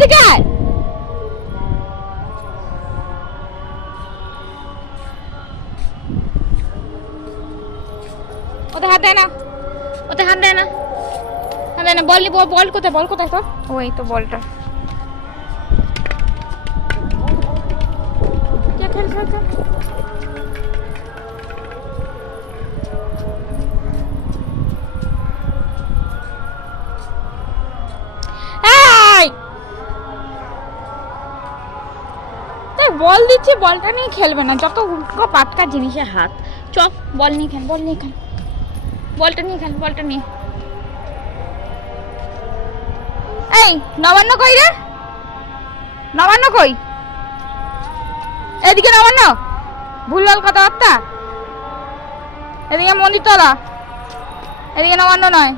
এদিকে আয়। ওতে হাত দেয় না, ওতে হাত দেয় না, হাত দেয় না। বল বল কোথায়, বল কোথায় তোর? ওই তো বলটা। কে খেল খেল খেল। বল দিচ্ছি, বলটা নিয়ে খেলবে না, যত উল্টো পাটকা জিনিসে হাত। চপ, বল নিয়ে খেল, বল নিয়ে খেল, বলটা নিয়ে খেল, বলটা নিয়ে। এই নবান্ন কই রে, নবান্ন কই? এদিকে নবান্ন, ভুলভাল কথাবার্তা। এদিকে মন্দির তলা, এদিকে নবান্ন নয়।